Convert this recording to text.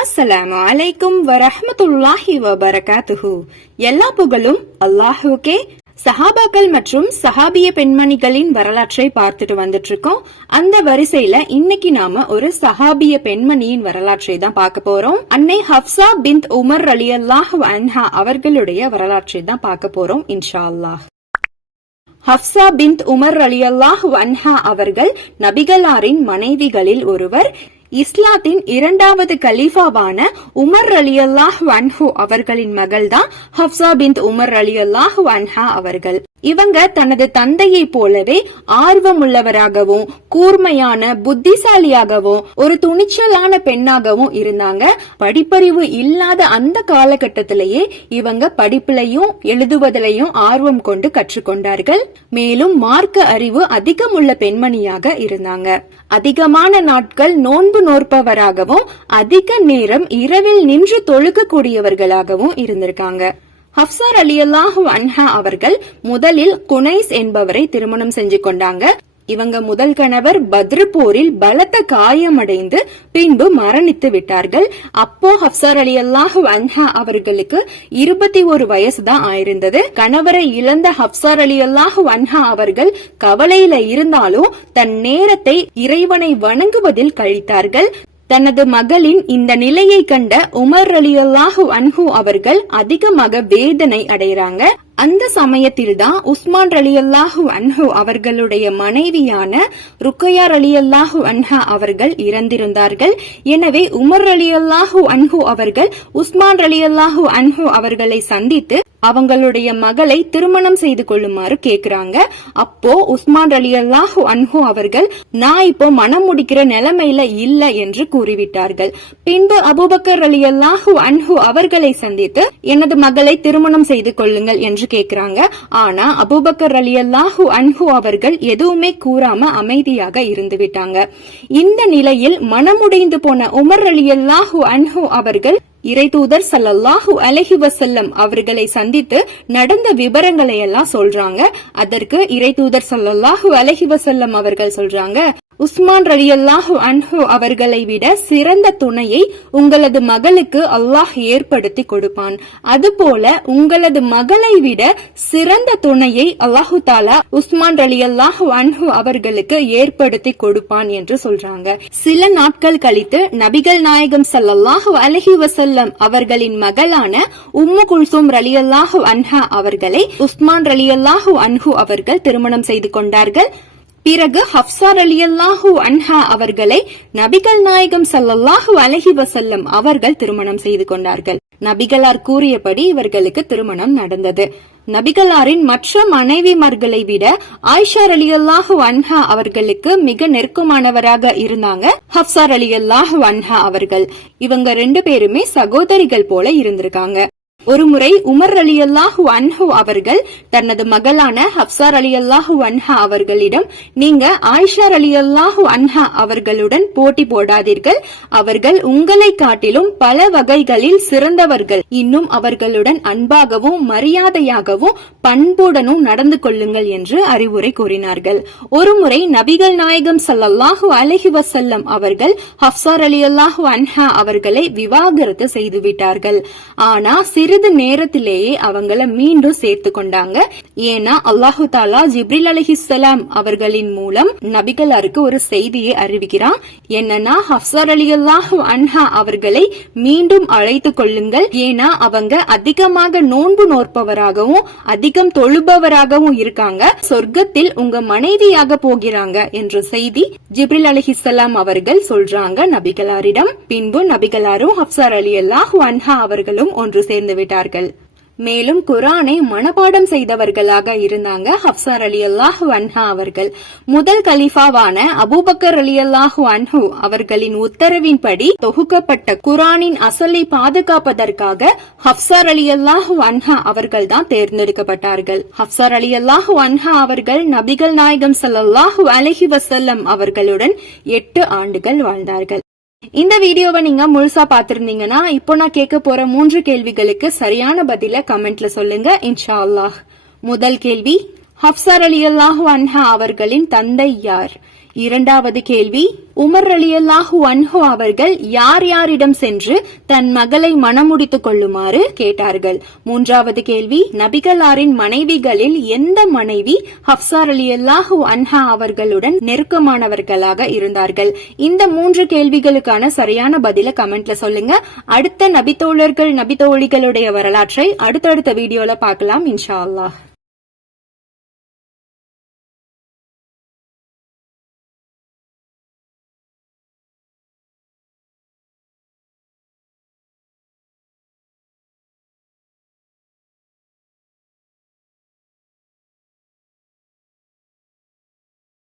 அஸ்ஸலாமு அலைக்கும் வரஹமத்துல்லாஹி வபரகாத்துஹு. எல்லா புகழும் அல்லாஹுக்கே சஹாபாக்கள் மற்றும் சஹாபிய பெண்மணிகளின் வரலாற்றை பார்த்துட்டு வந்துட்டு இருக்கோம் அந்த வரிசையில இன்னைக்கு நாம ஒரு சஹாபிய பெண்மணியின் வரலாற்றை தான் பார்க்க போறோம். அன்னை ஹப்சா பிந்த் உமர் அலி அல்லாஹ் அன்ஹா அவர்களுடைய வரலாற்றை தான் பார்க்க போறோம் இன்ஷா அல்லாஹ் ஹப்சா பிந்த் உமர் அலி அல்லாஹ் அன்ஹா அவர்கள் நபிகளாரின் மனைவிகளில் ஒருவர். இஸ்லாத்தின் இரண்டாவது கலீஃபாவான உமர் அலியல்லாஹ் வன்ஹு அவர்களின் மகள்தான் ஹப்சா பிந்த் உமர் அலியல்லாஹ் வன்ஹா அவர்கள். இவங்க தனது தந்தையை போலவே ஆர்வமுள்ளவராகவும் கூர்மையான புத்திசாலியாகவும் ஒரு துணிச்சலான பெண்ணாகவும் இருந்தாங்க. படிப்பறிவு இல்லாத அந்த காலகட்டத்திலேயே இவங்க படிப்புலையும் எழுதுவதிலையும் ஆர்வம் கொண்டு கற்றுக்கொண்டார்கள். மேலும் மார்க்க அறிவு அதிகம் உள்ள பெண்மணியாக இருந்தாங்க. அதிகமான நாட்கள் நோன்பு நோற்பவராகவும் அதிக நேரம் இரவில் நின்று தொழுக்கக்கூடியவர்களாகவும் இருந்திருக்காங்க. ஹப்சார் அலி அல்லாஹு அன்ஹா அவர்கள் முதலில் குனைஸ் என்பவரை திருமணம் செஞ்சு கொண்டாங்க. இவங்க முதல் கணவர் பத்ரு போரில் பலத்த காயமடைந்து பின்பு மரணித்து விட்டார்கள். அப்போ ஹப்சார் அலி அல்லாஹு அன்ஹா அவர்களுக்கு இருபத்தி ஒரு வயசு தான் ஆயிருந்தது. கணவரை இழந்த ஹப்சார் அலி அல்லாஹு அன்ஹா அவர்கள் கவலையில இருந்தாலும் தன் நேரத்தை இறைவனை வணங்குவதில் கழித்தார்கள். தனது மகளின் இந்த நிலையை கண்ட உமர் அலியல்லாஹு அன்ஹு அவர்கள் அதிகமாக வேதனை அடைகிறாங்க. அந்த சமயத்தில்தான் உஸ்மான் அலியல்லாஹு அன்ஹு அவர்களுடைய மனைவியான ருக்கையார் அலியல்லாஹு அன்ஹா அவர்கள் இறந்திருந்தார்கள். எனவே உமர் அலியல்லாஹு அன்ஹு அவர்கள் உஸ்மான் அலியல்லாஹு அன்ஹு அவர்களை சந்தித்து அவங்களுடைய மகளை திருமணம் செய்து கொள்ளுமாறு கேக்குறாங்க. அப்போ உஸ்மான் அலி அல்லாஹு அன்ஹு அவர்கள் நான் இப்போ மனம் முடிக்கிற நிலைமையில இல்ல என்று கூறிவிட்டார்கள். பின்பு அபுபக்கர் அலி அல்லாஹு அன்ஹு அவர்களை சந்தித்து எனது மகளை திருமணம் செய்து கொள்ளுங்கள் என்று கேக்குறாங்க. ஆனா அபுபக்கர் அலி அல்லாஹு அன்ஹு அவர்கள் எதுவுமே கூறாம அமைதியாக இருந்து விட்டாங்க. இந்த நிலையில் மனமுடைந்து போன உமர் அலி அல்லாஹு அன்ஹு அவர்கள் இறைதூதர் சல்லல்லாஹு அலஹி வசல்லம் அவர்களை சந்தித்து நடந்த விவரங்களை எல்லாம் சொல்றாங்க. அதற்கு இறைதூதர் சல்லல்லாஹு அலஹி வசல்லம் அவர்கள் சொல்றாங்க உஸ்மான் ரலியல்லாஹு அன்ஹு அவர்களை விட சிறந்த துணையை உங்களது மகளுக்கு அல்லாஹ் ஏற்படுத்தி கொடுப்பான். அதுபோல உங்களது மகளை விட சிறந்த துணையை அல்லாஹு தாலா உஸ்மான் ரலியல்லாஹு அன்ஹு அவர்களுக்கு ஏற்படுத்தி கொடுப்பான் என்று சொல்றாங்க. சில நாட்கள் கழித்து நபிகள் நாயகம் சல்லல்லாஹு அலஹி வசல்லம் அவர்களின் மகளான உம்மு குல்சூம் ரலியல்லாஹு அன்ஹா அவர்களை உஸ்மான் ரலியல்லாஹு அன்ஹு அவர்கள் திருமணம் செய்து கொண்டார்கள். பிறகு ஹப்சார் அலியல்லாஹு அன்ஹா அவர்களை நபிகள் நாயகம் சல்லல்லாஹு அலஹி வசல்லம் அவர்கள் திருமணம் செய்து கொண்டார்கள். நபிகளார் கூறியபடி இவர்களுக்கு திருமணம் நடந்தது. நபிகளாரின் மற்ற மனைவிமார்களை விட ஆயிஷார் அலி அல்லாஹு அன்ஹா அவர்களுக்கு மிக நெருக்கமானவராக இருந்தாங்க ஹப்சார் அலி அல்லாஹூ அன்ஹா அவர்கள். இவங்க ரெண்டு பேருமே சகோதரிகள் போல இருந்திருக்காங்க. ஒருமுறை உமர் அலி அல்லாஹு அன்ஹு அவர்கள் தனது மகளான ஹப்சார் அலி அல்லாஹு அன்ஹா அவர்களிடம் நீங்க ஆயிஷார் அலி அல்லாஹு அன்ஹா அவர்களுடன் போட்டி போடாதீர்கள். அவர்கள் உங்களை காட்டிலும் பல வகைகளில் சிறந்தவர்கள். இன்னும் அவர்களுடன் அன்பாகவும் மரியாதையாகவும் பண்புடனும் நடந்து கொள்ளுங்கள் என்று அறிவுரை கூறினார்கள். ஒருமுறை நபிகள் நாயகம் சல்லல்லாஹு அலஹி வசல்லம் அவர்கள் ஹப்சார் அலி அல்லாஹு அன்ஹா அவர்களை விவாகரத்து செய்துவிட்டார்கள். ஆனா சிறிது நேரத்திலேயே அவங்கள மீண்டும் சேர்த்து கொண்டாங்க. ஏன்னா அல்லாஹு தாலா ஜிப்ரில் அலிஹிசலாம் அவர்களின் மூலம் நபிகளாருக்கு ஒரு செய்தியை அறிவிக்கிறான். என்னன்னா ஹப்சார் அலி அல்லாஹு அன்ஹா அவர்களை மீண்டும் அழைத்து கொள்ளுங்கள். ஏன்னா அவங்க அதிகமாக நோன்பு நோற்பவராகவும் அதிகம் தொழுபவராகவும் இருக்காங்க. சொர்க்கத்தில் உங்க மனைவியாக போகிறாங்க என்ற செய்தி ஜிப்ரில் அலிஹிசலாம் அவர்கள் சொல்றாங்க நபிகளாரிடம். பின்பு நபிகளாரும் ஹப்சார் அலி அல்லாஹு அன்ஹா அவர்களும் ஒன்று சேர்ந்து விட்டார்கள். மேலும் குரானை மனப்பாடம் செய்தவர்களாக இருந்தாங்க ஹப்சார் அலி அல்லாஹு அன்ஹா அவர்கள். முதல் கலிஃபாவான அபூபக்கர் அலி அல்லாஹு அன்ஹு அவர்களின் உத்தரவின்படி தொகுக்கப்பட்ட குரானின் அசலை பாதுகாப்பதற்காக ஹப்சார் அலி அல்லாஹு அன்ஹா அவர்கள் தான் தேர்ந்தெடுக்கப்பட்டார்கள். ஹப்சார் அலி அல்லாஹு அன்ஹா அவர்கள் நபிகள் நாயகம் சல்லாஹூ அலஹி வசல்லம் அவர்களுடன் எட்டு ஆண்டுகள் வாழ்ந்தார்கள். இந்த வீடியோவை நீங்க முழுசா பாத்திருந்தீங்கன்னா இப்போ நான் கேட்க போற மூன்று கேள்விகளுக்கு சரியான பதில கமெண்ட்ல சொல்லுங்க இன்ஷா அல்லாஹ் முதல் கேள்வி ஹப்சார் அலி அல்லாஹ் அன்ஹா அவர்களின் தந்தை யார்? இரண்டாவது கேள்வி உமர் அலியல்லாஹு அன்ஹு அவர்கள் யார் யாரிடம் சென்று தன் மகளை மணமுடித்துக் கொள்ளுமாறு கேட்டார்கள்? மூன்றாவது கேள்வி நபிகளாரின் மனைவிகளில் எந்த மனைவி ஹப்சார் அலியல்லாஹு அன்ஹா அவர்களுடன் நெருக்கமானவர்களாக இருந்தார்கள்? இந்த மூன்று கேள்விகளுக்கான சரியான பதில கமெண்ட்ல சொல்லுங்க. அடுத்த நபித்தோழர்கள் நபித்தோழிகளுடைய வரலாற்றை அடுத்தடுத்த வீடியோல பார்க்கலாம் இன்ஷா அல்லாஹ்.